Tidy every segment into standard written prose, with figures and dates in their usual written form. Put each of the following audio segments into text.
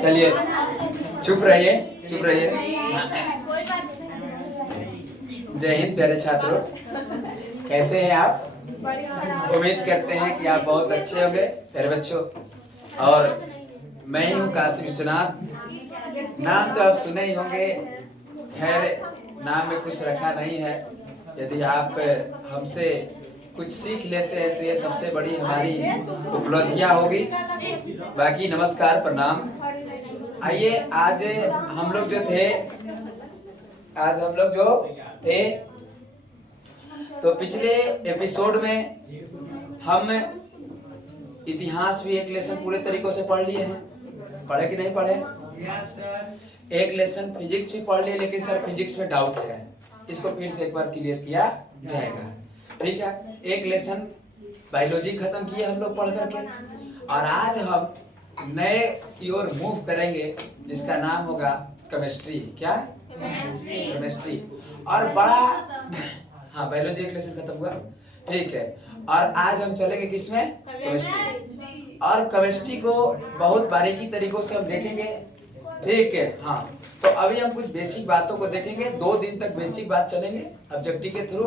चलिए चुप रहिए, चुप रहिए। जय हिंद प्यारे छात्रों, कैसे हैं आप? उम्मीद करते हैं कि आप बहुत अच्छे होंगे प्यारे बच्चों। और मैं ही हूँ काशी विश्वनाथ। नाम तो आप सुने ही होंगे, खैर नाम में कुछ रखा नहीं है। यदि आप हमसे कुछ सीख लेते हैं तो ये सबसे बड़ी हमारी उपलब्धियाँ होगी। बाकी नमस्कार, प्रणाम। आइए, आज हम लोग जो थे तो पिछले एपिसोड में हम इतिहास भी एक लेसन पूरे तरीकों से पढ़ लिए हैं। पढ़े कि नहीं पढ़े? एक लेसन फिजिक्स भी पढ़ लिए, लेकिन सर फिजिक्स में डाउट है, इसको फिर से एक बार क्लियर किया जाएगा। ठीक है, एक लेसन बायोलॉजी खत्म किए हम लोग पढ़ करके, और आज हम नए की ओर मूव करेंगे जिसका नाम होगा केमिस्ट्री। क्या? केमिस्ट्री। और बड़ा हाँ, बायोलॉजी एक लेसन खत्म हुआ, ठीक है। और आज हम चलेंगे किसमें? केमिस्ट्री। और केमिस्ट्री को बहुत बारीकी तरीकों से हम देखेंगे, ठीक है। हाँ, तो अभी हम कुछ बेसिक बातों को देखेंगे। 2 दिन तक बेसिक बात चलेंगे ऑब्जेक्टिव के थ्रू,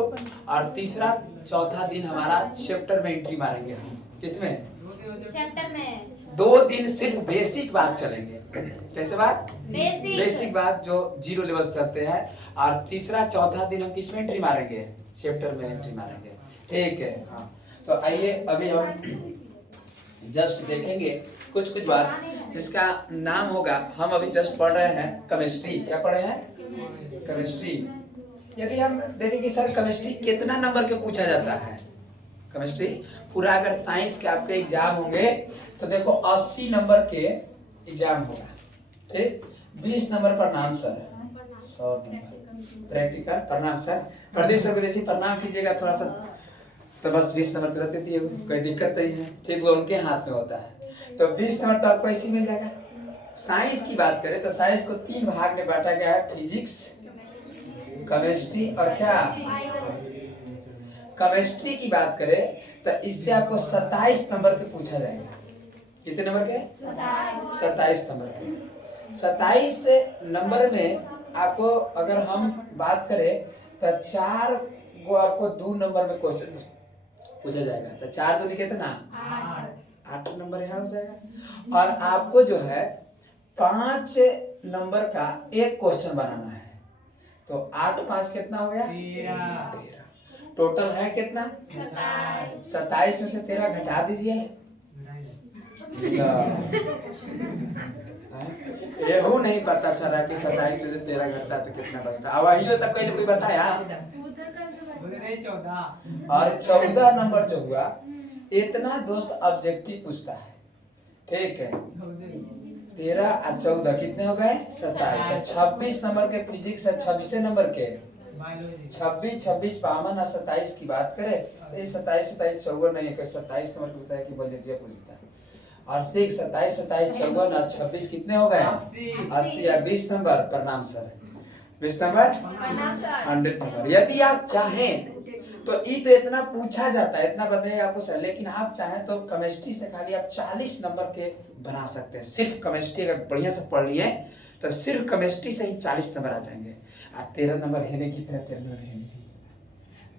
और तीसरा चौथा दिन हमारा चैप्टर में एंट्री मारेंगे हम। किसमें? चैप्टर में। 2 दिन सिर्फ बेसिक बात चलेंगे। कैसे बात? बेसिक बात जो 0 लेवल चलते हैं। और तीसरा चौथा दिन हम किसमें एंट्री मारेंगे? चैप्टर में एंट्री मारेंगे, ठीक है। हाँ, तो आइए अभी हम जस्ट देखेंगे कुछ बात जिसका नाम होगा, हम अभी जस्ट पढ़ रहे हैं केमिस्ट्री। क्या पढ़े हैं? केमिस्ट्री। यदि हम देखेंगे सर केमिस्ट्री कितना नंबर के पूछा जाता है? केमिस्ट्री पूरा अगर साइंस के आपके एग्जाम होंगे तो देखो 80 नंबर के एग्जाम होगा, ठीक। 20 नंबर प्रणाम सर, 100 नंबर प्रैक्टिकल। प्रणाम सर, प्रदीप सर को जैसे प्रणाम कीजिएगा थोड़ा सा, तो बस 20 नंबर तुरंत देती है, कोई दिक्कत नहीं है, ठीक। वो उनके हाथ में होता है, तो 20 नंबर तो आपको ऐसे ही मिल जाएगा। साइंस की बात करें तो साइंस को 3 भाग में बांटा गया है, फिजिक्स, केमिस्ट्री और क्या? केमिस्ट्री की बात करें तो इससे आपको 27 नंबर के पूछा जाएगा। कितने नंबर के? 27 नंबर के। 27 नंबर में आपको अगर हम बात करें तो 4 को आपको 2 नंबर में क्वेश्चन पूछा जाएगा, तो 4 दूनी कितना? 8 नंबर यहाँ हो जाएगा। और आपको जो है 5 नंबर का एक क्वेश्चन बनाना है, तो 8 5 कितना हो गया? 13। टोटल है कितना? 27 में से 13 घटा दीजिए। यहू नहीं पता चला कि 27 में से 13 घटता तो कितना बचता। अब वही तक कोई बताया। और 14 नंबर जो हुआ, इतना दोस्त ऑब्जेक्टिव पूछता है, ठीक है। 13 और 14 कितने हो गए? 27। 26 नंबर के फिजिक्स है, 26 नंबर के 26 56 52 और 27 की बात करें तो ये 27 54 नहीं है, 27 नंबर पूछता है कि बजटिया पूछता है। और ठीक 27 54 और 26 कितने हो गए? 80 या 20 नंबर प्रणाम सर, 20 नंबर 100 नंबर। यदि आप चाहें तो इतना पूछा जाता है, इतना बताइए आपको सर, लेकिन आप चाहें तो केमिस्ट्री से खाली आप 40 नंबर के बना सकते हैं। सिर्फ केमिस्ट्री अगर बढ़िया से पढ़ लिए तो सिर्फ केमिस्ट्री से ही 40 नंबर आ जाएंगे। 13 नंबर है नहीं, किस तरह 13 नंबर है नहीं,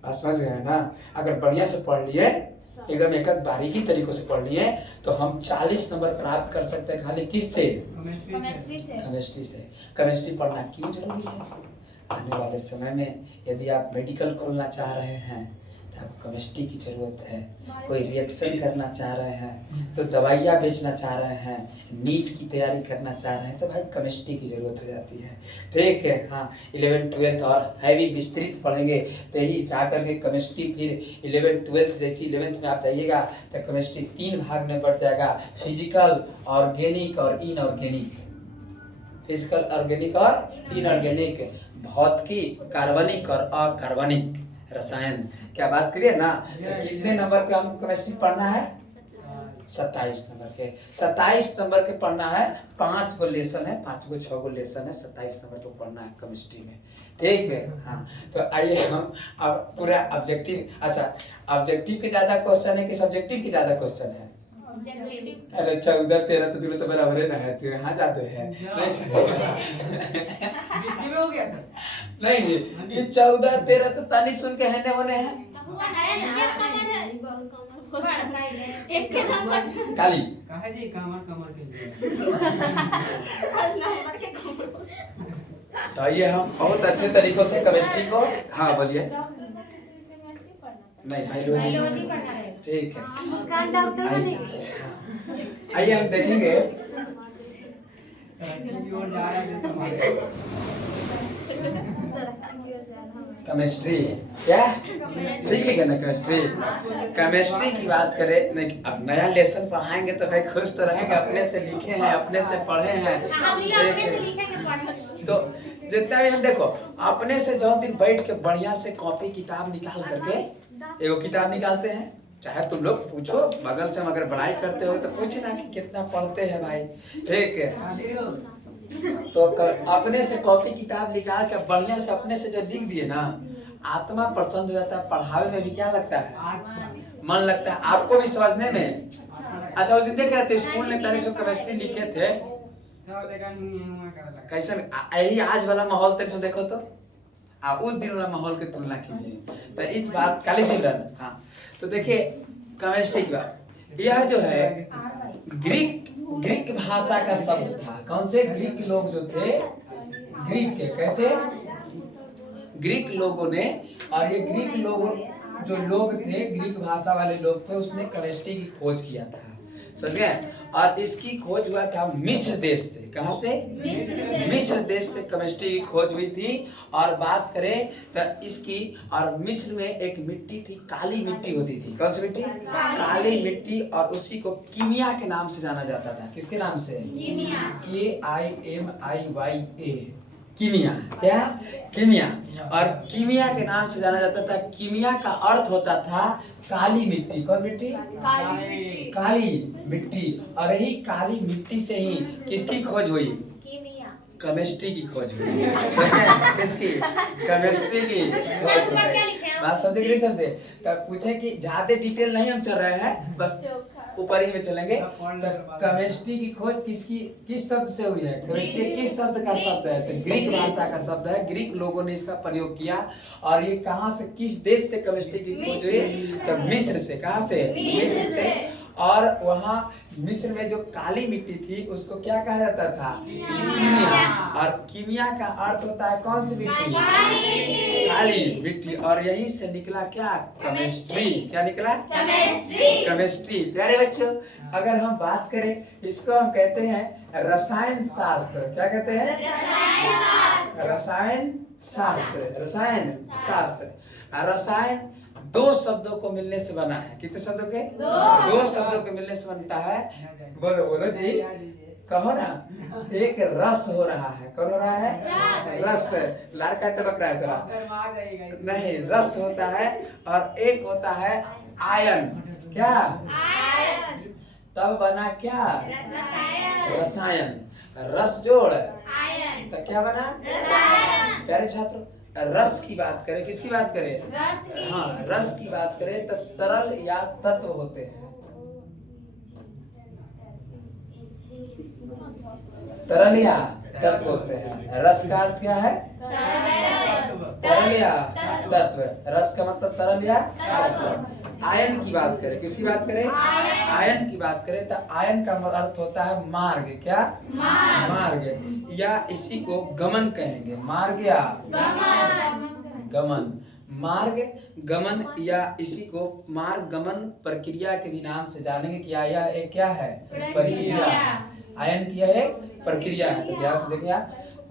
बात समझ गए ना? अगर बढ़िया से पढ़ लिए, एकदम एक बारीकी तरीकों से पढ़ लिए, तो हम 40 नंबर प्राप्त कर सकते हैं। खाली किससे? केमिस्ट्री से। केमिस्ट्री पढ़ना क्यों जरूरी है? आने वाले समय में यदि आप मेडिकल खोलना चाह रहे हैं तो आपको केमिस्ट्री की जरूरत है। कोई रिएक्शन करना चाह रहे हैं, तो दवाइयाँ बेचना चाह रहे हैं, नीट की तैयारी करना चाह रहे हैं, तो भाई केमिस्ट्री की जरूरत हो जाती है, ठीक है। हाँ, 11th 12th और हैवी विस्तृत पढ़ेंगे तो यही जा करके केमिस्ट्री फिर 11th 12th जैसी 11th में आप जाइएगा तो केमिस्ट्री 3 भाग में बढ़ जाएगा, फिजिकल, ऑर्गेनिक और इनऑर्गेनिक। फिजिकल, ऑर्गेनिक और इनऑर्गेनिक, भौतिकी, कार्बनिक और अकार्बनिक रसायन। क्या बात करिए ना? तो कितने नंबर का हम केमिस्ट्री पढ़ना है? 27 नंबर के 27 नंबर के पढ़ना है। 5 गो लेसन है, 5 गो 6 गो लेसन है, 27 नंबर को पढ़ना है केमिस्ट्री में। ठीक है। हाँ तो आइए हम अब पूरा ऑब्जेक्टिव, अच्छा ऑब्जेक्टिव के ज्यादा क्वेश्चन है कि सब्जेक्टिव के ज्यादा क्वेश्चन है? अरे 14 13 तो दोनों तो बराबर है ना है, तो यहाँ जाते हैं बीच में हो गया सर। नहीं ये 14 13 तो ताली सुन के हैने होने हैं। एक के नंबर काली कहा जी कमर के लिए तो ये हम बहुत अच्छे तरीकों से केमिस्ट्री को, हाँ बोलिए। नहीं बायोलॉजी पढ़ना है। ठीक है। मुस्कान डॉक्टर आइए बनेगी। आइए हम देखेंगे की ओर जा रहा है जैसे हमारे केमिस्ट्री क्या सीख लिखे ना केमिस्ट्री। केमिस्ट्री की बात करें नहीं, अब नया लेसन पढ़ाएंगे तो भाई खुश तो रहेंगे, अपने से लिखे हैं अपने से पढ़े हैं। तो जितना भी हम देखो अपने से जो दिन बैठ के बढ़िया से कॉपी किताब निकाल करके एगो किताब निकालते हैं, चाहे तुम लोग पूछो बगल से, हम अगर पढ़ाई करते हो तो पूछना कि कितना पढ़ते हैं भाई। ठीक है। तो अपने से कॉपी किताब निकाल के बढ़िया से अपने से जो लिख दिए ना, आत्मा प्रसन्न हो जाता है। पढ़ावे में भी क्या लगता है, मन लगता है, आपको भी समझने में। अच्छा उस दिन देख रहे थे स्कूल में तनिष्क केमिस्ट्री लिखे थे कैसन, यही आज वाला माहौल तनिष्क देखो तो आप उस दिन वाला माहौल की तुलना कीजिए। तो इस बात काली सिमरन, हाँ तो देखिए केमिस्ट्री की बात, यह जो है ग्रीक भाषा का शब्द था। कौन से ग्रीक लोग जो थे, ग्रीक के कैसे ग्रीक लोगों ने, और ये ग्रीक लोगों जो लोग थे, ग्रीक भाषा वाले लोग थे, उसने केमिस्ट्री की खोज किया था, समझ गए। और इसकी खोज हुआ था मिस्र देश से। कहाँ से? मिस्र देश से केमिस्ट्री की खोज हुई थी। और बात करें तो इसकी, और मिस्र में एक मिट्टी थी, काली मिट्टी होती थी। कौन सी मिट्टी? काली मिट्टी। और उसी को कीमिया के नाम से जाना जाता था। किसके नाम से? KIMIA, कीमिया। क्या? कीमिया। और कीमिया के नाम से जाना जाता था। कीमिया का अर्थ होता था काली मिट्टी। कौन मिट्टी? काली मिट्टी। और यही काली मिट्टी से ही किसकी खोज हुई? केमिस्ट्री की खोज हुई। किसकी? केमिस्ट्री की खोज हुई। बात समझे कि नहीं समझे? तब पूछे कि ज्यादा डिटेल नहीं हम चल रहे हैं, बस ऊपर ही में चलेंगे। तो केमिस्ट्री की खोज किस शब्द से हुई है? केमिस्ट्री किस शब्द का शब्द है? तो ग्रीक भाषा का शब्द है। ग्रीक लोगों ने इसका प्रयोग किया। और ये कहाँ से, किस देश से केमिस्ट्री की खोज हुई? तो मिस्र से। कहाँ से? मिस्र से। और वहाँ मिस्र में जो काली मिट्टी थी उसको क्या कहा जाता था? कीमिया। और कीमिया का अर्थ होता है कौन सी मिट्टी? काली मिट्टी। और यही से निकला क्या? केमिस्ट्री। क्या निकला? केमिस्ट्री। प्यारे बच्चों, अगर हम बात करें इसको हम कहते हैं रसायन शास्त्र। क्या कहते हैं? रसायन शास्त्र। रसायन शास्त्र। रसायन दो शब्दों को मिलने से बना है। कितने शब्दों के? दो शब्दों के मिलने से बनता है। बोलो बोलो जी, कहो ना। एक रस हो रहा है। कौन हो रहा है? रस। लड़का टपक रहा है थोड़ा। नहीं, रस होता है। और एक होता है आयन। क्या? तब बना क्या? रसायन। रस जोड़ तो क्या बना? प्यारे छात्रों, रस की बात करें, किसकी बात करें? हाँ, रस की बात करें तो तरल या तत्व होते हैं। तरल या तत्व होते हैं। रस का अर्थ क्या है? तरल या तत्व। रस का मतलब तरल या तत्व। आयन की बात करें, किसकी बात करें? आयन की बात करें तो आयन का अर्थ होता है मार्ग। क्या? मार्ग। या इसी को गमन कहेंगे। मार्ग या गमन। मार्ग गमन, या इसी को मार्ग गमन प्रक्रिया के भी नाम से जानेंगे। कि यह एक क्या है? प्रक्रिया। आयन की है प्रक्रिया है। तो ध्यान से देखिए,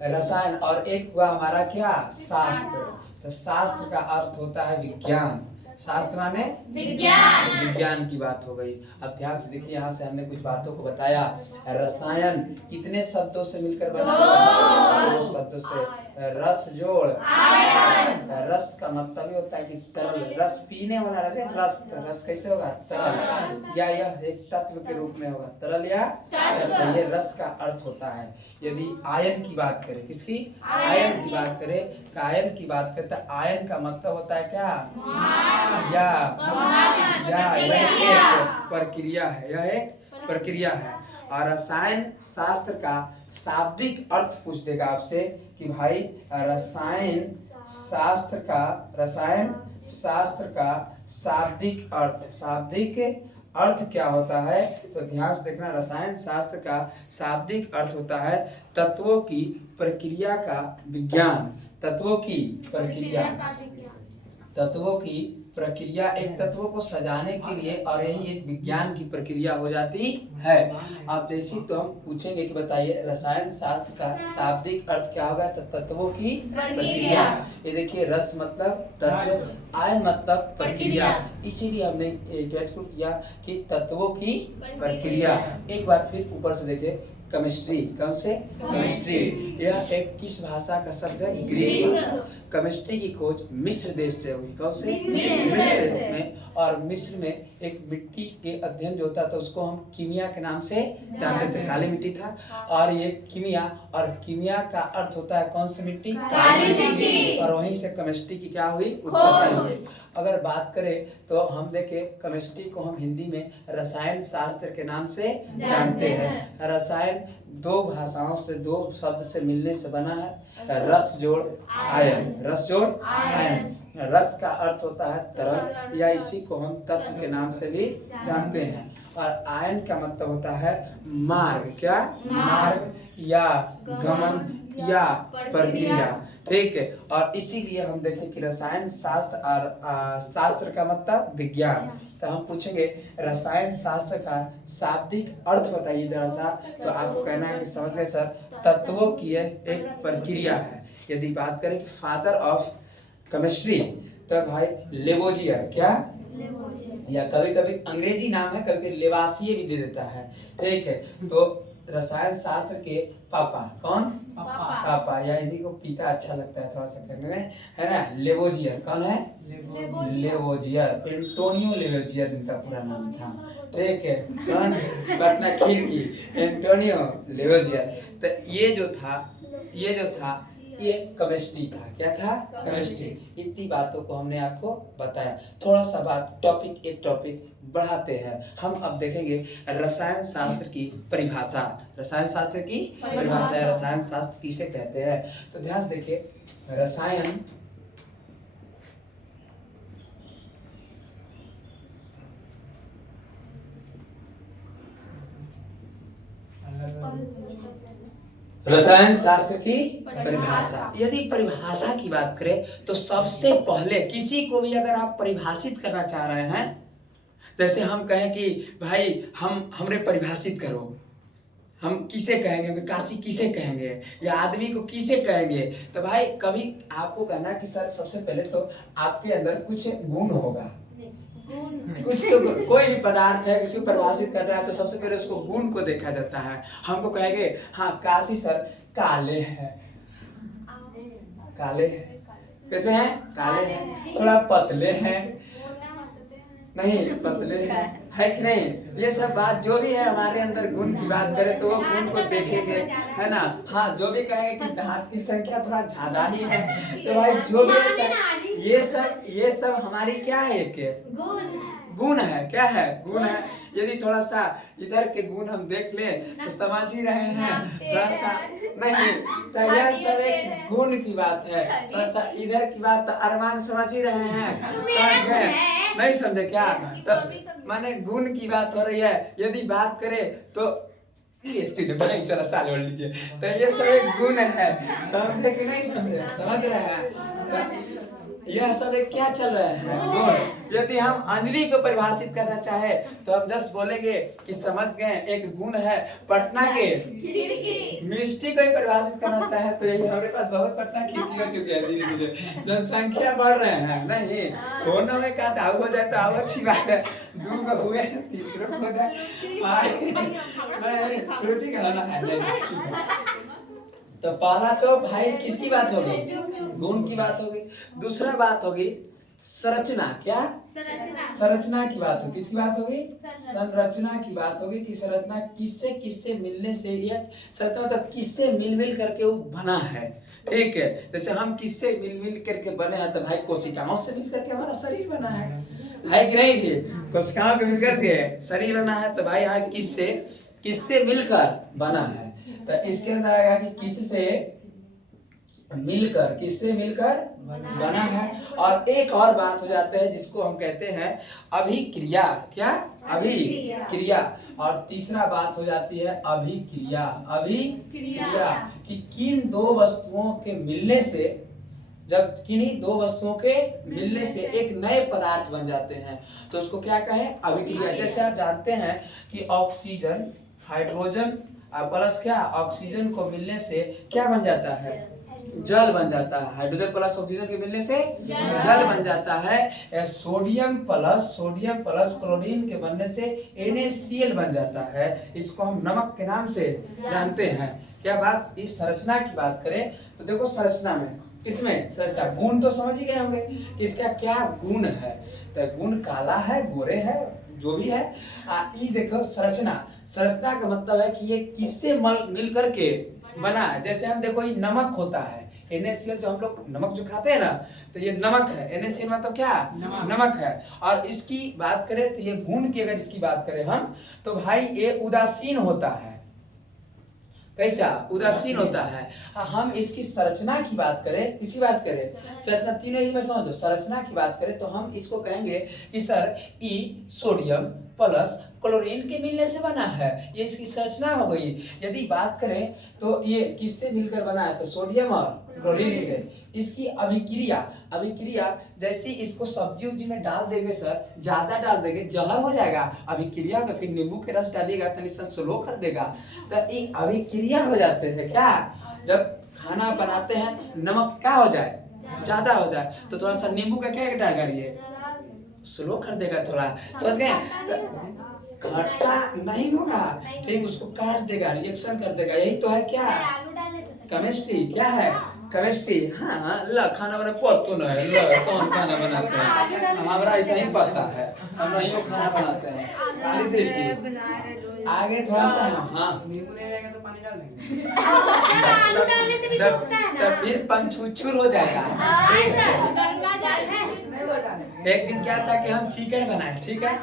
रसायन। और एक हुआ हमारा क्या? शास्त्र। तो शास्त्र का अर्थ होता है विज्ञान। शास्त्र माने विज्ञान। विज्ञान की बात हो गई। अब ध्यान से देखिए, यहाँ से हमने कुछ बातों को बताया। रसायन कितने शब्दों से मिलकर बना है? 2 शब्दों से। रस जोड़ आयन। रस का मतलब ये होता है कि तरल, रस पीने वाला रस है। रस कैसे होगा? तरल, या यह एक तत्व के रूप में होगा, तरल या तत्व। ये रस का अर्थ होता है। यदि आयन की बात करें, किसकी? आयन की बात करें, तो आयन की बात करते हैं, आयन का मतलब होता है क्या? या यह एक प्रक्रिया है, यह एक प्रक्रिया है। और रसायन शास्त्र का शाब्दिक अर्थ पूछ देगा आपसे कि भाई रसायन शास्त्र का शाब्दिक अर्थ क्या होता है? तो ध्यान से देखना, रसायन शास्त्र का शाब्दिक अर्थ होता है तत्वों की प्रक्रिया का विज्ञान। तत्वों की प्रक्रिया, एक तत्वों को सजाने के लिए, और यही एक विज्ञान की प्रक्रिया हो जाती है। अब जैसी तो हम पूछेंगे कि बताइए रसायन शास्त्र का शाब्दिक अर्थ क्या होगा? तो तत्वों की प्रक्रिया। ये देखिए, रस मतलब तत्व, आयन मतलब प्रक्रिया, इसीलिए हमने ऐड किया कि तत्वों की प्रक्रिया। एक बार फिर ऊपर से देखिए, केमिस्ट्री, कौन से? केमिस्ट्री। यह एक किस भाषा का शब्द है? ग्रीक भाषा। केमिस्ट्री की खोज मिस्र देश से हुई। कौन से? मिस्र देश में। और मिस्र में एक मिट्टी के अध्ययन जो होता था उसको हम कीमिया के नाम से जानते थे। काली मिट्टी था, और ये कीमिया, और कीमिया का अर्थ होता है कौन सी मिट्टी? काली मिट्टी। और वहीं से केमिस्ट्री की क्या हुई? उत्पत्ति हुई। अगर बात करें तो हम देखें, केमिस्ट्री को हम हिंदी में रसायन शास्त्र के नाम से जानते हैं। रसायन 2 भाषाओं से, 2 शब्द से मिलने से बना है, रस जोड़ आयन। रस जोड़ आयन। रस का अर्थ होता है तरल, या इसी को हम तत्व के नाम से भी जानते हैं। और आयन का मतलब होता है मार्ग। क्या? मार्ग या गमन या प्रक्रिया। ठीक है। और इसीलिए हम देखें कि रसायन शास्त्र और शास्त्र का मतलब विज्ञान। तो हम पूछेंगे रसायन शास्त्र का शाब्दिक अर्थ बताइए जरा सा। तो आपको कहना है कि समझ गए सर, तत्वों की एक प्रक्रिया है। यदि बात करें कि फादर ऑफ केमिस्ट्री, तो भाई लेवोजियर। क्या? या कभी कभी अंग्रेजी नाम है, कभी लेवासिये भी दे देता है। ठीक है। तो रसायन शास्त्र के पापा, कौन? पापा, या यदि को पिता अच्छा लगता है थोड़ा सा करने में, है ना? लेवोजियर। कौन है? लेवोजियर। एंटोनियो लेवोजियर इनका पूरा नाम था। ठीक है। कौन? पटना खीर की एंटोनियो लेवोजियर। तो ये जो था ये केमिस्ट्री था। क्या था? केमिस्ट्री। इतनी बातों को हमने आपको बताया। थोड़ा सा बात एक टॉपिक बढ़ाते हैं। हम अब देखेंगे रसायन शास्त्र की परिभाषा। रसायन शास्त्र की परिभाषा, रसायन शास्त्र किसे कहते हैं? तो ध्यान से देखिए, रसायन रसायन शास्त्र की परिभाषा। यदि परिभाषा की बात करें तो सबसे पहले किसी को भी अगर आप परिभाषित करना चाह रहे हैं, जैसे हम कहें कि भाई हमरे परिभाषित करो, हम किसे कहेंगे? काशी किसे कहेंगे? या आदमी को किसे कहेंगे? तो भाई कभी आपको कहना कि सर सबसे पहले तो आपके अंदर कुछ गुण होगा। कुछ तो कोई भी पदार्थ है, किसी को परिभाषित कर रहा है तो सबसे पहले उसको गुण को देखा जाता है। हमको कहेंगे हाँ काशी सर काले हैं। काले हैं कैसे हैं? काले हैं। थोड़ा पतले हैं, नहीं पतले हैं, है कि नहीं? ये सब बात जो भी है हमारे अंदर गुण की बात करें तो वो गुण को देखेंगे, है ना? हाँ, जो भी कहेंगे कि दांत की संख्या थोड़ा ज्यादा ही है, तो भाई जो भी है ये सब हमारी क्या है? एक गुण है। क्या है? गुण है। यदि थोड़ा सा इधर के गुण हम देख लें तो समझ ही रहे हैं, थोड़ा सा नहीं, तो यह सब एक गुण की बात है। थोड़ा सा इधर की बात तो अरमान समझ ही रहे हैं, समझ गए? नहीं समझे क्या? तो माने गुण की बात हो रही है। यदि बात करें तो चला साल बोल लीजिए, तो ये सब एक गुण है। समझे कि नहीं समझे? समझ रहे हैं? यह सब एक क्या चल रहा है, गुण। यदि हम अंजलि को परिभाषित करना चाहे तो हम जस्ट बोलेंगे कि समझ गए एक गुण है। पटना के मिष्टी को ही परिभाषित करना चाहे तो यही हमारे पास बहुत पटना खिड़की हो चुके हैं। धीरे धीरे जनसंख्या बढ़ रहे हैं, नहीं होना में का दाऊ हो जाए तो आओ अच्छी बात है, दो को हुए तीसरा हो जाए नहीं सोची का होना है नहीं। तो पहला तो भाई किसकी बात होगी, गुण की बात होगी। दूसरा बात होगी संरचना, क्या संरचना की बात होगी। किसकी बात होगी, संरचना की बात होगी कि संरचना किससे किससे मिलने से, ये संरचना तो किससे मिल मिल करके वो बना है, ठीक है। जैसे हम किससे मिल मिल करके बने हैं तो भाई कोशिकाओं से मिल करके हमारा शरीर बना है कि नहीं जी, कोशिकाओं के मिल करके शरीर बना है। तो भाई यहाँ किससे किससे मिलकर बना है, तो इसके अंदर आएगा कि किससे मिलकर बना है। और एक और बात हो जाता है जिसको हम कहते हैं अभिक्रिया, क्या अभिक्रिया। और तीसरा बात हो जाती है अभिक्रिया कि किन दो वस्तुओं के मिलने से, जब किन्हीं दो वस्तुओं के मिलने से एक नए पदार्थ बन जाते हैं तो उसको क्या कहें, अभिक्रिया। जैसे आप जानते हैं कि ऑक्सीजन हाइड्रोजन प्लस क्या ऑक्सीजन को मिलने से क्या बन जाता है, जल बन जाता है। हाइड्रोजन प्लस ऑक्सीजन के मिलने से जल बन जाता है। सोडियम प्लस क्लोरीन के बनने से NaCl बन जाता है। इसको हम नमक के नाम से जानते हैं। क्या बात, इस संरचना की बात करें तो देखो संरचना में किसमें संरचना, गुण तो समझ ही गए होंगे कि इसका क्या गुण है। तो गुण काला है, गोरे है, जो भी है। ये देखो संरचना का मतलब है कि ये किससे मिल करके बना है। जैसे हम देखो ये नमक होता है, NaCl जो हम लोग नमक जो खाते हैं ना, तो ये नमक है। NaCl मतलब क्या, नमक है। और इसकी बात करें तो ये गुण की अगर इसकी बात करें हम तो भाई ये उदासीन होता है। कैसा, उदासीन होता है। हम इसकी संरचना की बात करें, किसी बात करें संरचना, तीनों ही में समझो। संरचना की बात करें तो हम इसको कहेंगे कि सर सोडियम प्लस क्लोरीन के मिलने से बना है, ये इसकी संरचना हो गई। यदि बात करें तो ये किससे मिलकर बना है, तो सोडियम और क्लोरीन से। इसकी अभिक्रिया जैसे इसको सब्जी उब्जी में डाल देंगे सर, ज्यादा डाल देंगे जहर हो जाएगा। अभिक्रिया का फिर नींबू के रस डालिएगा तो सब स्लो कर देगा। तो एक अभिक्रिया हो जाते हैं। क्या, जब खाना बनाते हैं नमक क्या हो जाए, ज्यादा हो जाए तो थोड़ा सा नींबू का क्या डालिए, स्लो कर देगा थोड़ा, समझ गए। तो खट्टा नहीं होगा, ठीक, उसको काट देगा, रिएक्शन कर देगा। यही तो है क्या, केमिस्ट्री। क्या है, केमिस्ट्री। हाँ ला खाना बना पतो नहीं, ला कौन खाना बनाते हैं, हमारा ऐसा ही पता है, हम नहीं खाना बनाते हैं। काली दृष्टि आगे थोड़ा सा, हाँ तब फिर पंचुचुर हो जाएगा। एक दिन क्या था कि हम चिकन बनाए, ठीक है।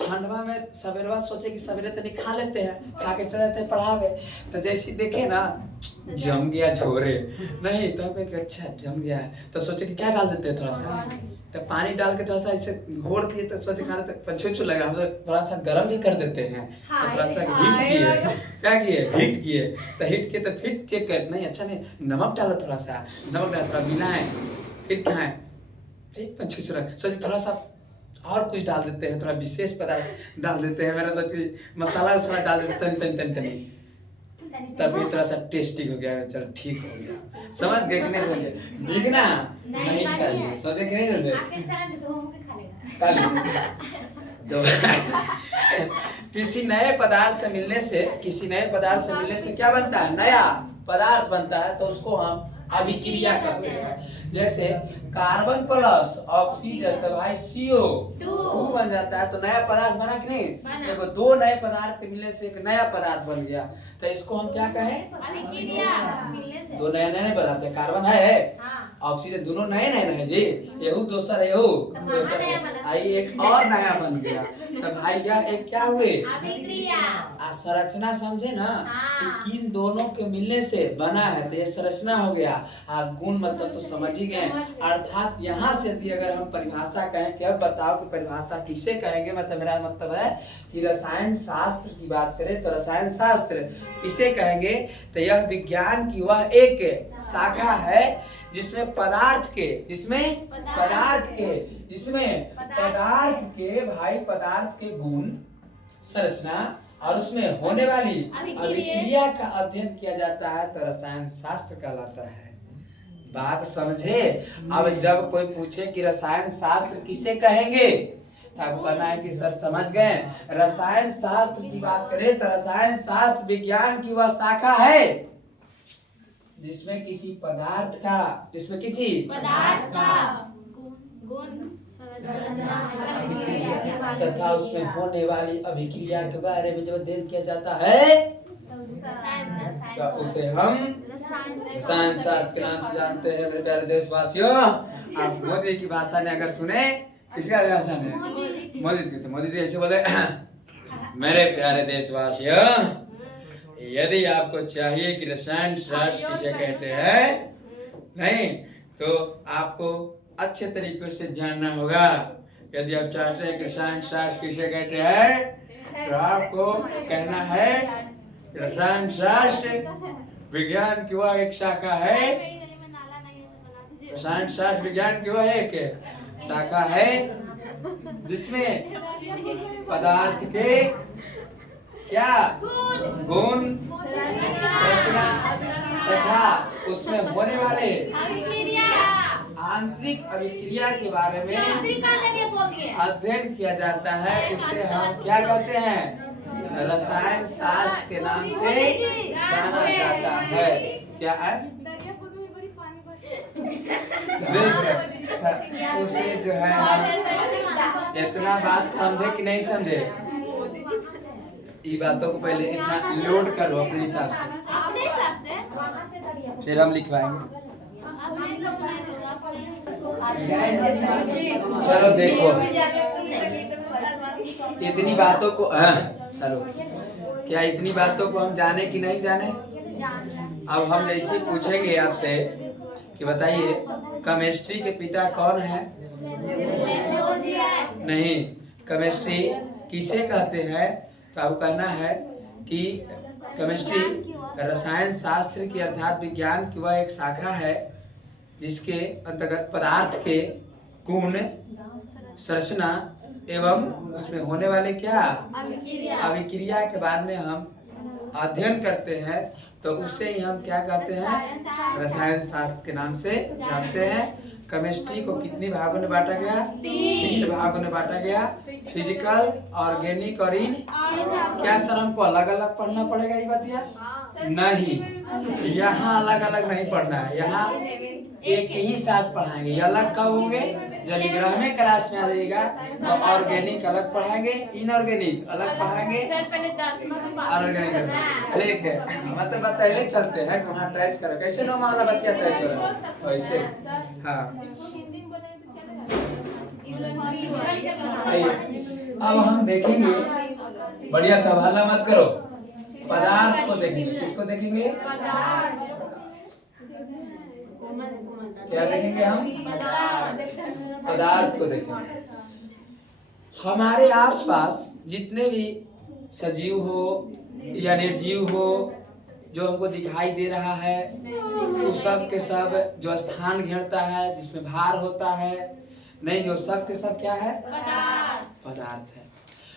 ठंडवा में सवेरवा सोचे कि सवेरे तो नहीं खा लेते हैं, खा के चले थे पढ़ावे। तो जैसे देखे ना जम गया झोरे, नहीं तो हम अच्छा जम गया है तो सोचे कि क्या डाल देते हैं थोड़ा सा, तो पानी डाल के थोड़ा सा ऐसे घोर दिए तो सोचे खाने तक पंचुचु लगा। हम थोड़ा सा गर्म भी कर देते हैं तो थोड़ा सा हीट किए, क्या किए, हीट किए। तो हीट किए तो फिर चेक कर, नहीं अच्छा नहीं, नमक डालो, थोड़ा सा नमक डाल, थोड़ा मिलाएं, फिर खाएं, ठीक पंचुचु लगा। सोचे थोड़ा सा और कुछ डाल देते हैं, थोड़ा विशेष पदार्थ डाल देते हैं, मेरा तो मसाला वसाला डाल देते हैं तनी, तब भी थोड़ा सा टेस्टी हो गया, चलो ठीक हो गया। समझ गए कि नहीं समझ गए, भीगना नहीं चाहिए, समझे कि नहीं समझे। तो किसी नए पदार्थ से मिलने से क्या बनता है, नया पदार्थ बनता है, तो उसको हम अभिक्रिया कहते हैं। जैसे कार्बन प्लस ऑक्सीजन तो भाई CO2 बन जाता है, तो नया पदार्थ बना कि नहीं। देखो दो नए पदार्थ के मिलने से एक नया पदार्थ बन गया, तो इसको हम क्या कहें, दो नए पदार्थ है। कार्बन है, ऑक्सीजन, दोनों नए है जी, यहू दोसर है, आई एक और नया बन गया। तो भाई यह एक क्या हुए, संरचना, समझे ना, कि किन दोनों के मिलने से बना है, तो ये संरचना हो गया। गुण मतलब तो समझ ही गए। अर्थात यहाँ से यदि अगर हम परिभाषा कहें कि अब बताओ कि परिभाषा किसे कहेंगे, मतलब मेरा मतलब है कि रसायन शास्त्र की बात करें तो रसायन शास्त्र किसे कहेंगे, तो यह विज्ञान की वह एक शाखा है जिसमें पदार्थ के भाई पदार्थ के गुण संरचना और उसमें होने वाली अभिक्रिया का अध्ययन किया जाता है तो रसायन शास्त्र कहलाता है। बात समझे? अब जब कोई पूछे कि रसायन शास्त्र किसे कहेंगे तो आपको कहना है कि सर समझ गए, रसायन शास्त्र की बात करें तो रसायन शास्त्र विज्ञान की वह शाखा है जिसमें किसी पदार्थ का गुण तथा उसमें होने वाली अभिक्रिया के बारे में जब अध्ययन किया जाता है तो उसे हम रसायन शास्त्र के नाम से जानते हैं। मेरे प्यारे देशवासियों, आप मोदी की भाषा ने अगर सुने, किसका भाषा ने? मोदी की। तो मोदी जी ऐसे बोले, मेरे प्यारे देशवासियों, यदि आपको चाहिए कि रसायन शास्त्र किसे कहते हैं नहीं तो आपको अच्छे तरीके से जानना होगा। यदि आप चाहते हैं कि रसायन शास्त्र किसे कहते हैं तो आपको कहना है रसायन शास्त्र विज्ञान की वह एक शाखा है। रसायन शास्त्र विज्ञान की वह एक शाखा है जिसमें पदार्थ के क्या गुण संरचना तथा उसमें होने वाले आंतरिक अभिक्रिया के बारे में अध्ययन किया जाता है। उसे हम क्या कहते हैं? रसायन शास्त्र के नाम से जाना जाता है। क्या है? उसे जो है हम इतना बात समझे कि नहीं समझे? ये बातों को पहले इतना लोड करो अपने हिसाब से, फिर हम लिखवाएंगे। चलो देखो, इतनी बातों को चलो, क्या इतनी बातों को हम जाने कि नहीं जाने? अब हम जैसे पूछेंगे आपसे कि बताइए केमिस्ट्री के पिता कौन है? नहीं, केमिस्ट्री किसे कहते हैं? तो आपको कहना है कि केमिस्ट्री रसायन शास्त्र की अर्थात विज्ञान की वह एक शाखा है जिसके अंतर्गत पदार्थ के गुण संरचना एवं उसमें होने वाले क्या अभिक्रिया के बारे में हम अध्ययन करते हैं। तो उसे ही हम क्या कहते हैं? रसायन शास्त्र के नाम से जानते हैं। केमिस्ट्री को कितने भागों में बांटा गया? 3 भागों में बांटा गया, फिजिकल, ऑर्गेनिक और इन। क्या सर हमको अलग अलग पढ़ना पड़ेगा ये बतिया? नहीं, यहाँ अलग अलग नहीं पढ़ना है, यहाँ एक ही साथ पढ़ाएंगे। ये अलग कब होंगे? जब 11वें क्लास में आ जाएगा तो ऑर्गेनिक अलग पढ़ाएंगे, इनऑर्गेनिक अलग पढ़ाएंगे, ऑर्गेनिक। ठीक है, मतलब पहले चलते हैं वहाँ टैच करो। कैसे नो वाला बतिया टैच हो रहा है वैसे। हाँ, अब हम देखेंगे, बढ़िया था, हल्ला मत करो। पदार्थ को देखेंगे। किसको देखेंगे? क्या देखेंगे हम? पदार्थ को देखेंगे। हमारे आसपास जितने भी सजीव हो या निर्जीव हो जो हमको दिखाई दे रहा है, वो सब के सब जो स्थान घेरता है, जिसमें भार होता है, नहीं, जो सब के सब क्या है? पदार्थ है।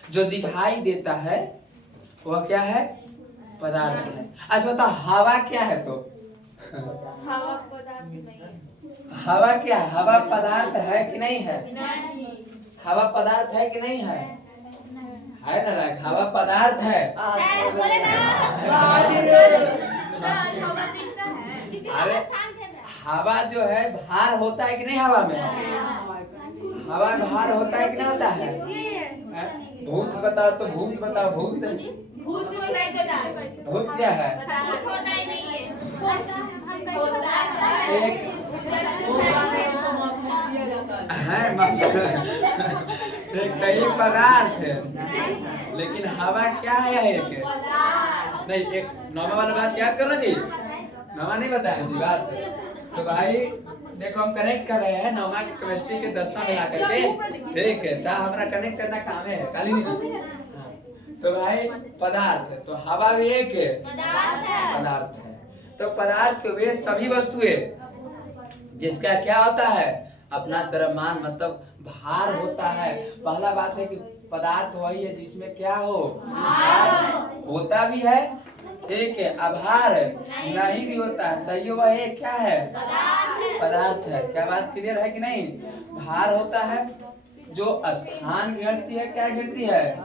जो दिखाई देता है वह क्या है? पदार्थ है। अच्छा बता, हवा क्या है? तो हवा क्या है? हवा पदार्थ है कि नहीं है? हवा पदार्थ है कि नहीं है? है ना लायक? हवा पदार्थ है। अरे हवा जो है भार होता है कि नहीं? हवा में हवा भार होता है कि नहीं होता है? भूत बताओ तो, भूत बताओ। भूत भूत क्या है? एक कई पदार्थ है, लेकिन हवा क्या है? एक नहीं, एक नौवा वाला बात याद करो जी, नौवा नहीं बताया जी बात। तो भाई देखो, हम कनेक्ट कर रहे हैं नौवा की केमिस्ट्री के 10वां मिला करके, ठीक है? ता हमारा कनेक्ट करना काम है, काली नहीं। तो भाई पदार्थ है, तो हवा भी एक है, पदार्थ है। तो पदार्थ के वे सभी वस्तुएं जिसका क्या होता है अपना द्रव्यमान मतलब भार होता है। पहला बात है कि पदार्थ वही है जिसमें क्या हो भार होता भी है, ठीक है, आभार नहीं भी होता है, तैयो वह एक क्या है पदार्थ है। क्या बात क्लियर है कि नहीं? भार होता है जो स्थान घेरती है, क्या घेरती है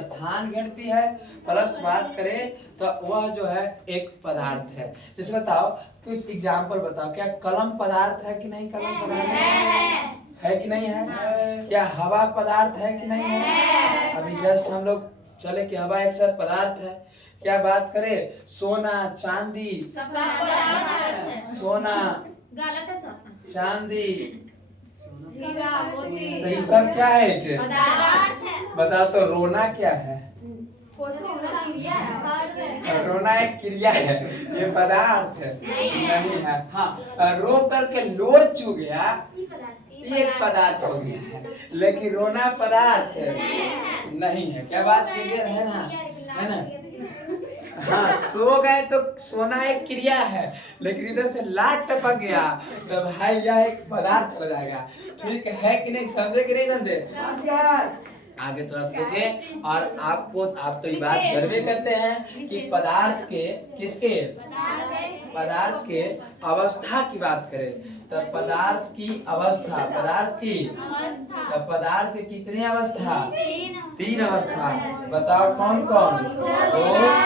स्थान घेरती है, प्लस बात करें तो वह जो है एक पदार्थ है। जैसे बताओ कुछ एग्जाम्पल बताओ, क्या कलम पदार्थ है कि नहीं? कलम पदार्थ है कि नहीं है? क्या हवा पदार्थ है कि नहीं है? अभी जस्ट हम लोग चले कि हवा एक सर पदार्थ है। क्या बात करें सोना चांदी, सोना चांदी, तो ये सब क्या है कि बताओ तो रोना क्या है? रोना एक क्रिया है, ये पदार्थ है नहीं है। हाँ, रो करके लोर चू गया ये एक पदार्थ हो गया है, लेकिन रोना पदार्थ नहीं है। क्या बात क्लियर है ना? है ना? हाँ, सो गए तो सोना एक क्रिया है, लेकिन इधर से लाट टपक गया तो भाई यह एक पदार्थ हो जाएगा। ठीक है कि नहीं? समझे कि नहीं समझे? आगे थोड़ा सा देखें। और आपको आप तो ये बात जरूर करते हैं कि पदार्थ के किसके पदार्थ के अवस्था की बात करें तो पदार्थ की अवस्था, पदार्थ की तो पदार्थ की कितनी अवस्था? 3 अवस्था। बताओ कौन कौन? ठोस,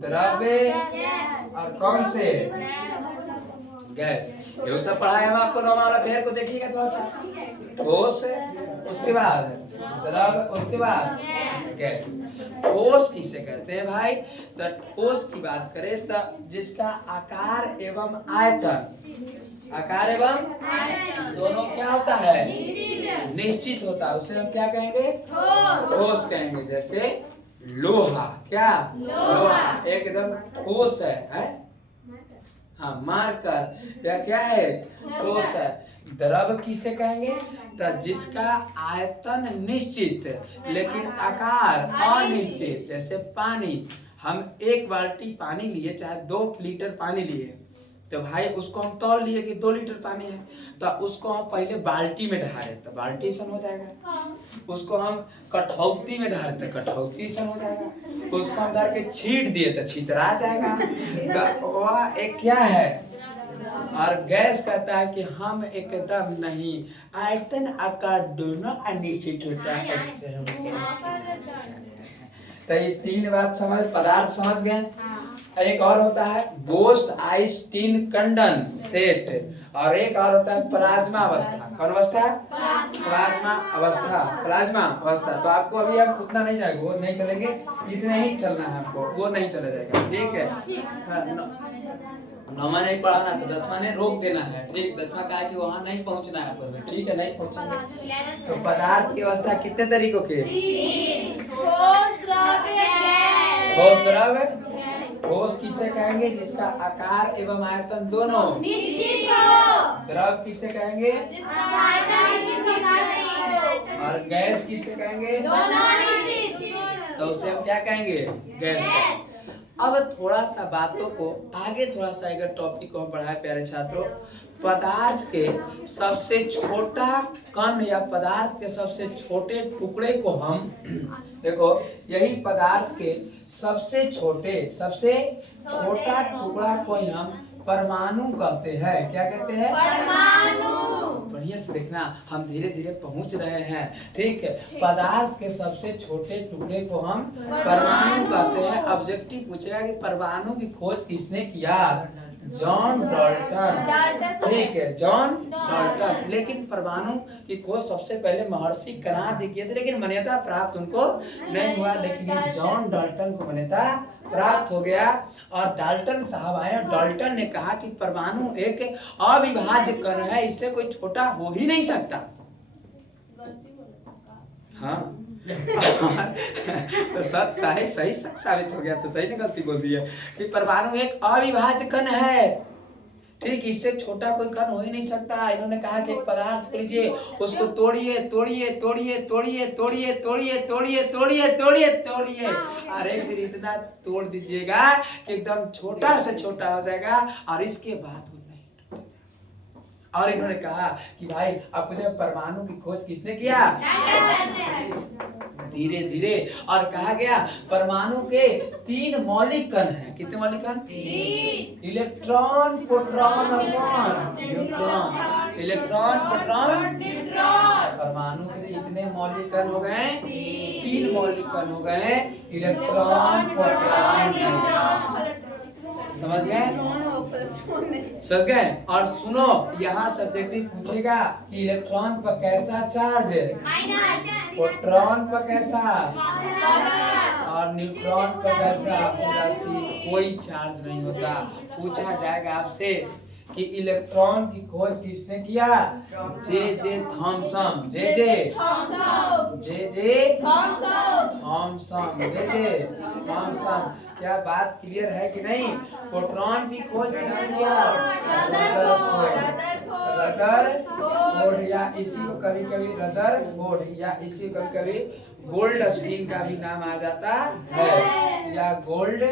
द्रव्य और कौन से? गैस। ये सब पढ़ाए हम आपको। नॉर्मल वाला पेयर को देखिएगा थोड़ा सा। ठोस, उसके बाद द्रव्य, उसके बाद गैस। ठोस किसे कहते हैं भाई? तो ठोस की बात करें तो जिसका आकार एवं आयतन, आकार एवं दोनों क्या होता है? निश्चित होता है, उसे हम क्या कहेंगे? ठोस कहेंगे। जैसे लोहा, क्या लोहा एकदम ठोस है? हाँ, मारकर या क्या है ठोस है। द्रव किसे कहेंगे? तो जिसका आयतन निश्चित लेकिन आकार अनिश्चित। जैसे पानी, हम 1 बाल्टी पानी लिए, चाहे 2 लीटर पानी लिए, तो भाई उसको हम तौल लिए कि 2 लीटर पानी है, तो उसको हम पहले बाल्टी में ढाले तो बाल्टी सन हो जाएगा। उसको हम कठौती में ढाले तो कठौती सन हो जाएगा। उसको हम धर के छीट दिए तो छितरा जाएगा। तो वह एक क्या है? और गैस कहता है कि हम एकदम नहीं, आयतन आकार दोनों अनिश्चित होता है। तो ये 3 बात समझ, पदार्थ समझ गए। एक और होता है बोस आइस टीन कंडन सेट, और एक और होता है प्लाज्मा अवस्था। कौन अवस्था? प्लाज्मा अवस्था, प्लाज्मा अवस्था। तो आपको अभी आप उतना नहीं जाएगा, वो नहीं चलेंगे, इतने ही चलना है आपको, वो नहीं चला जाएगा। ठीक है, 9वां नहीं पढ़ाना तो 10वां ने रोक देना है। ठीक, 10वां कहा कि वहां नहीं पहुंचना है आपको। ठीक है, नहीं पहुंचेंगे। तो पदार्थ की अवस्था कितने तरीकों के? ठोस, द्रव्य। ठोस किसे कहेंगे? जिसका आकार एवं आयतन दोनों निश्चित हो। द्रव किसे कहेंगे? और गैस किसे कहेंगे? दोनों निश्चित। तो उसे हम क्या कहेंगे? गैस का। अब थोड़ा सा बातों को आगे थोड़ा सा अगर टॉपिक को हम बढ़ाए प्यारे छात्रों, पदार्थ के सबसे छोटा कण या पदार्थ के सबसे छोटे टुकड़े को हम देखो, यही पदार्थ के सबसे छोटा टुकड़ा को ही हम परमाणु कहते हैं। क्या कहते हैं? परमाणु। बढ़िया से देखना, हम धीरे धीरे पहुंच रहे हैं। ठीक है, पदार्थ के सबसे छोटे टुकड़े को हम परमाणु कहते हैं। ऑब्जेक्टिव पूछेगा कि परमाणु की खोज किसने किया? John Dalton. ठीक है, जॉन डाल्टन। लेकिन परमाणु की खोज सबसे पहले महर्षि कणाद किए थे, लेकिन मान्यता प्राप्त उनको नहीं हुआ। लेकिन ये जॉन डाल्टन को मान्यता प्राप्त हो गया। और डाल्टन साहब आए और डाल्टन ने कहा कि परमाणु एक अविभाज्य कण है, इससे कोई छोटा हो ही नहीं सकता। हाँ तो सही साबित हो गया। तो सही ने गलती बोल दी है कि परमाणु एक अविभाज्य कण है। ठीक, इससे छोटा कोई कण हो ही नहीं सकता। इन्होंने कहा कि एक पदार्थ को लीजिए, उसको तोड़िए तोड़िए तोड़िए तोड़िए तोड़िए तोड़िए तोड़िए तोड़िए तोड़िए तोड़िए और एक दिन इतना तोड़ दीजिएगा कि एकदम छोटा से छोटा हो जाएगा, और इसके बाद और इन्होंने कहा कि भाई अब मुझे परमाणु की खोज किसने किया? धीरे धीरे। और कहा गया परमाणु के 3 मौलिक कण हैं। कितने मौलिक कण? इलेक्ट्रॉन, प्रोटॉन और कौन? न्यूट्रॉन। इलेक्ट्रॉन, प्रोटॉन, परमाणु के कितने मौलिक कण हो गए? 3 मौलिक कण हो गए, इलेक्ट्रॉन, प्रोटॉन, न्यूट्रॉन। समझ गए? समझ गए? और सुनो, यहाँ सब्जेक्टिव पूछेगा कि इलेक्ट्रॉन पर कैसा चार्ज, प्रोटॉन पर कैसा और न्यूट्रॉन पर कैसा, उदासीन, कोई चार्ज नहीं होता। पूछा जाएगा आपसे कि इलेक्ट्रॉन की खोज किसने किया? J Thomson. J Thomson. क्या बात क्लियर है कि नहीं? प्रोटॉन की खोज किसने किया? रदरफोर्ड, या इसी को कभी कभी रदरफोर्ड या इसी को कभी कभी गोल्डस्टीन का भी नाम आ जाता है, या गोल्ड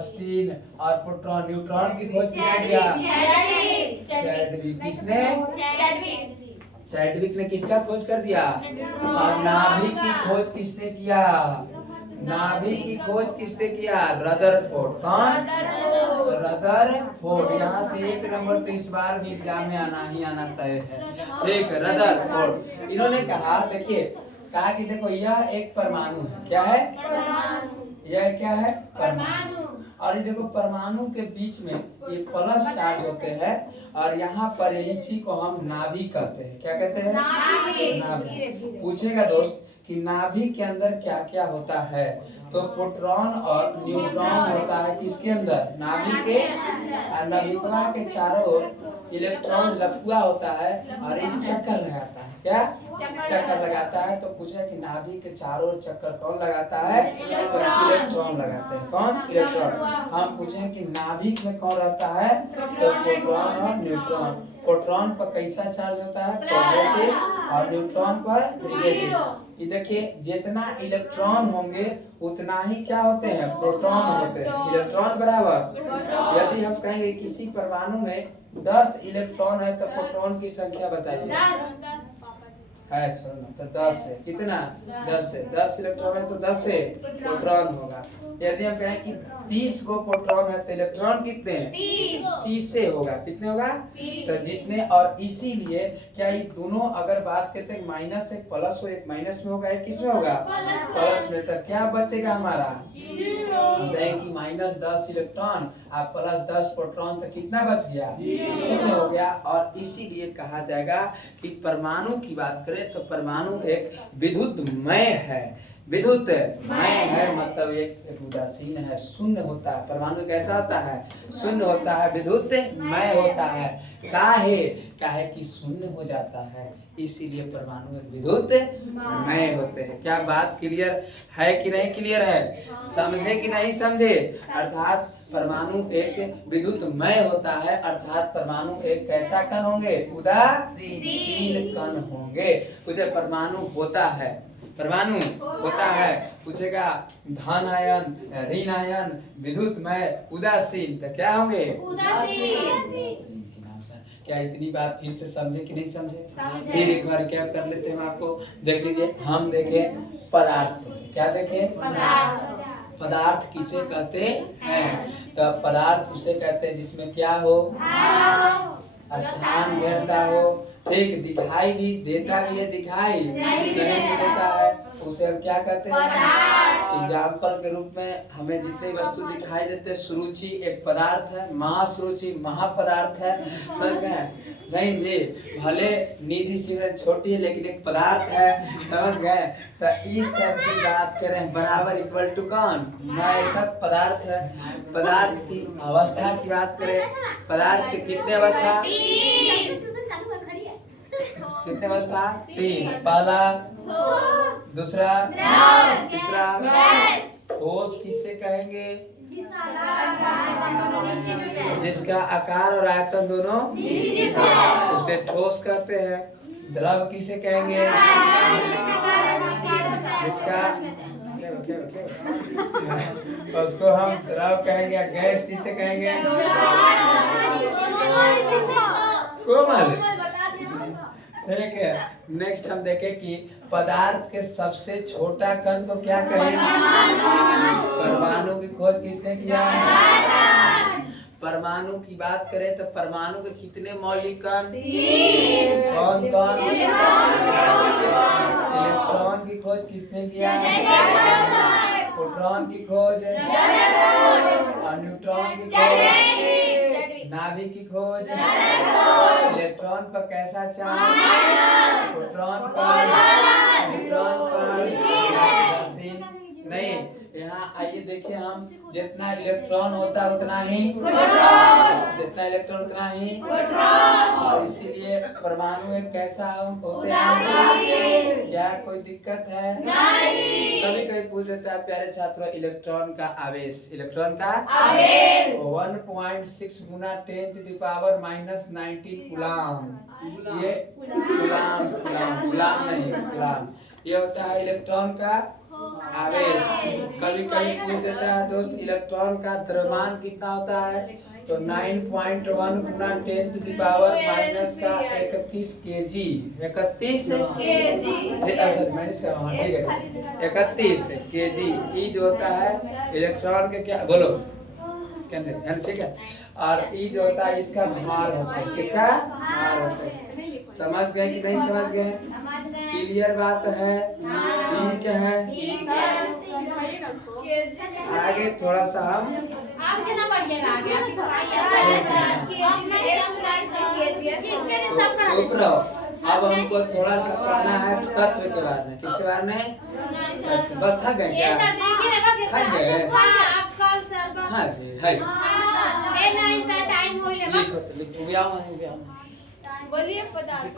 स्टीन। और प्रोटॉन, न्यूट्रॉन की खोज किसने किया? चैडविक। किसने? चैडविक ने किसका खोज कर दिया? और नाभिक की खोज किसने किया? नाभिक की खोज किसने किया? रदरफोर्ड। कौन? रदरफोर्ड। यहाँ से 1 नंबर तो इस बार भी एग्जाम में आना ही आना तय है। एक रदरफोर्ड। इन्होंने कहा, देखिए, कहा कि देखो यह एक परमाणु है। क्या है? यह क्या है? परमाणु। और ये देखो परमाणु के बीच में ये प्लस चार्ज होते हैं और यहाँ पर इसी को हम नाभिक कहते हैं। क्या कहते हैं? नाभिक। पूछेगा दोस्त कि नाभिक के अंदर क्या क्या होता है, तो प्रोटॉन और न्यूट्रॉन होता है किसके अंदर? नाभिक के। और नाभिकवा के चारों ओर इलेक्ट्रॉन लफुआ होता है और एक चक्कर लगाता है। क्या चक्कर लगाता है? तो पूछा कि नाभिक के चारों ओर चक्कर कौन लगाता है? तो इलेक्ट्रॉन लगाते हैं। कौन? इलेक्ट्रॉन। हम पूछे कि नाभिक में कौन रहता है? तो प्रोटॉन और न्यूट्रॉन। प्रोटॉन पर कैसा चार्ज होता है? पॉजिटिव। और न्यूट्रॉन पर नेगेटिव। ये देखिए, जितना इलेक्ट्रॉन होंगे उतना ही क्या होते हैं? प्रोटॉन होते हैं। इलेक्ट्रॉन बराबर, यदि हम कहेंगे किसी परमाणु में 10 इलेक्ट्रॉन है तो प्रोटॉन की संख्या बताइए। है छोड़ो ना, तो 10 है। कितना? 10 है। 10 इलेक्ट्रॉन है तो 10 है प्रोटॉन होगा। यदि हम कहें कि 30 को प्रोटॉन है तो इलेक्ट्रॉन कितने हैं? 30 से होगा। कितने होगा? तो जितने। और इसीलिए क्या ये दोनों अगर बात करते हैं माइनस एक प्लस हो, एक माइनस में होगा, एक किस में होगा? प्लस में। तो क्या बचेगा हमारा? हम कहें कि -10 इलेक्ट्रॉन और +10 प्रोटॉन, तो कितना बच गया? 0 हो गया। और इसीलिए कहा जाएगा कि परमाणु की बात करें तो परमाणु एक विद्युतमय है। विद्युतमय है मतलब एक उदासीन है, शून्य होता है। परमाणु कैसा होता है? शून्य होता है, विद्युतमय होता है। काहे कि शून्य हो जाता है, इसीलिए परमाणु एक विद्युतमय होते हैं। क्या बात क्लियर है कि नहीं क्लियर है? समझे कि नहीं समझे? अर्थात परमाणु एक विद्युतमय होता है, अर्थात परमाणु एक कैसा कण होंगे? उदासीन कण होंगे। उसे परमाणु होता है, परमाणु होता है। पूछेगा धन आयन, ऋण आयन, विद्युतमय, उदासीन, तो क्या होंगे? उदासीन। क्या इतनी बात फिर से समझे कि नहीं समझे? फिर एक बार क्या कर लेते हैं हम आपको देख लीजिए। हम देखें पदार्थ। क्या देखें? पदार्थ किसे कहते हैं? तो पदार्थ उसे कहते हैं जिसमें क्या हो? स्थान घेरता हो। ठीक, दिखाई भी देता भी है, दिखाई नहीं भी देता है, उसे हम क्या कहते हैं? एग्जाम्पल के रूप में हमें जितने वस्तु दिखाई देते हैं, सुरुचि एक पदार्थ है, महासुरुचि महापदार्थ है। समझ गए? नहीं जी, भले निधि सिमरन छोटी है लेकिन एक पदार्थ है। समझ गए? तो इस सब की बात करें बराबर इक्वल टू कौन? मैं सब पदार्थ है। पदार्थ की अवस्था की बात करें, पदार्थ के कितने अवस्था? कितने अवस्था? 3। पहला, दूसरा, तीसरा। ठोस किसे कहेंगे? जिसका आकार और आयतन दोनों उसे ठोस कहते हैं। द्रव किसे कहेंगे? जिसका उसको हम द्रव कहेंगे। गैस किसे कहेंगे? कोमल। बता देना। ठीक है, नेक्स्ट हम देखें कि पदार्थ के सबसे छोटा कण को क्या कहें? परमाणु की खोज किसने किया? परमाणु की बात करें तो परमाणु के कितने मौलिक कण? कौन कौन? इलेक्ट्रॉन की खोज किसने किया? प्रोटॉन की खोज, और न्यूट्रॉन की खोज, नाभिक की खोज, इलेक्ट्रॉन पर कैसा चार्ज? प्रोटॉन पर, न्यूट्रॉन पर, नहीं। यहाँ आइए देखिए, हम जितना इलेक्ट्रॉन होता है उतना ही, जितना इलेक्ट्रॉन उतना ही, और इसीलिए परमाणु एक कैसा होते हैं? क्या कोई दिक्कत है? कभी कभी पूछ देता है प्यारे छात्रों, इलेक्ट्रॉन का आवेश, इलेक्ट्रॉन का आवेश 1.6 गुना 10⁻⁻⁹ कूलाम। ये कूलाम नहीं, कूलाम ये होता है इलेक्ट्रॉन का आवेश। कभी कभी पूछ देता है दोस्त, इलेक्ट्रॉन का द्रव्यमान कितना होता है? तो 9.1 गुना 10⁻⁻31 kg। 31 kg ई जो होता है इलेक्ट्रॉन के, क्या बोलो, ठीक है। और ई जो होता है इसका भार होता है, किसका भार होता है? समझ गए कि नहीं समझ गए? क्लियर बात है? ठीक है। आगे थोड़ा सा हम आगे ना बढ़िएगा, चुप रहो। अब हमको थोड़ा सा पढ़ना है तत्व के बारे में। किसके बारे में? बस थक गए क्या? थक गए? हाँ जी, है। लिखो तो लिखो, बोलिए पदार्थ।